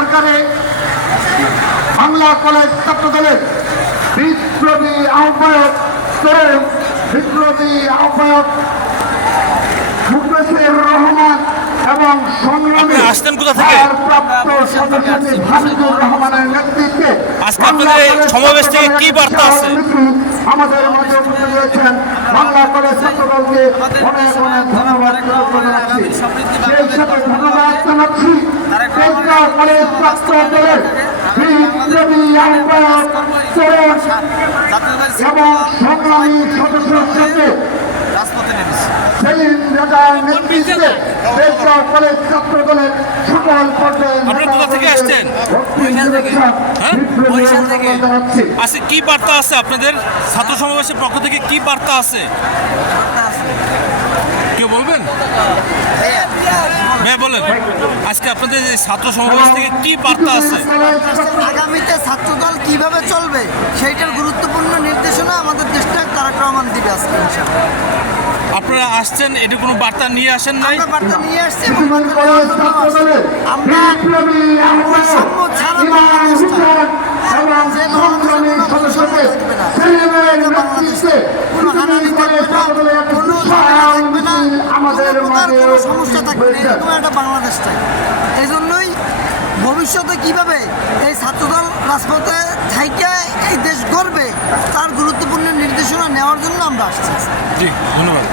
সরকারে বাংলা কলেজ ছাত্রদলের বিপ্লবী আহ্বায়ক তরুণ বিপ্লবী আহ্বায়ক মুখলেসুর রহমান এবং সংগ্রামী আসতেন কোথা থেকে? প্রাপ্ত সদস্য হামিদুর রহমানের নেতৃত্বে আজকে আপনাদের এই সমাবেশ থেকে কি বার্তা আছে? আমাদের মাঝে উপস্থিত রয়েছেন বাংলা কলেজ ছাত্রদলকে অনেক অনেক ধন্যবাদ জানাচ্ছি। সেই সাথে ধন্যবাদ জানাচ্ছি বাংলা কলেজ ছাত্রদলের বিপ্লবী আহ্বায়ক তরুণ এবং সংগ্রামী সদস্যের সাথে সেলিম রাজার নেতৃত্বে বেলগাঁও কলেজ ছাত্রদলের সকল পর্যায়ে আজকে কি বার্তা আছে আপনাদের ছাত্র সমাবেশের পক্ষ থেকে? কি বার্তা আছে কেউ বলবেন? হ্যাঁ বলেন, আজকে আপনাদের এই ছাত্র সমাবেশ থেকে কি বার্তা আছে? আগামীতে ছাত্রদল কিভাবে চলবে সেইটার গুরুত্বপূর্ণ নির্দেশনা আমাদের দেশটা তারেক রহমান দিবে আজকে। আপনারা আসছেন, এটা কোনো বার্তা নিয়ে আসেন নাই? আমরা বার্তা নিয়ে আসছি এবং আমরা বৈষম্য ছাড়া বাংলাদেশটা যে ধরনের কোনো সমস্যা থাকবে না, বাংলাদেশে কোনো হানাহানি থাকবে না, কোনো ঝামেলা থাকবে না, কোনো প্রকার কোনো সমস্যা থাকবে না, এরকম একটা বাংলাদেশ চাই। এই জন্যই ভবিষ্যতে কিভাবে এই ছাত্রদল রাজপথে থাইকে এই দেশ গড়বে তার গুরুত্বপূর্ণ নির্দেশনা নেওয়ার জন্য আমরা আসছি। জি ধন্যবাদ।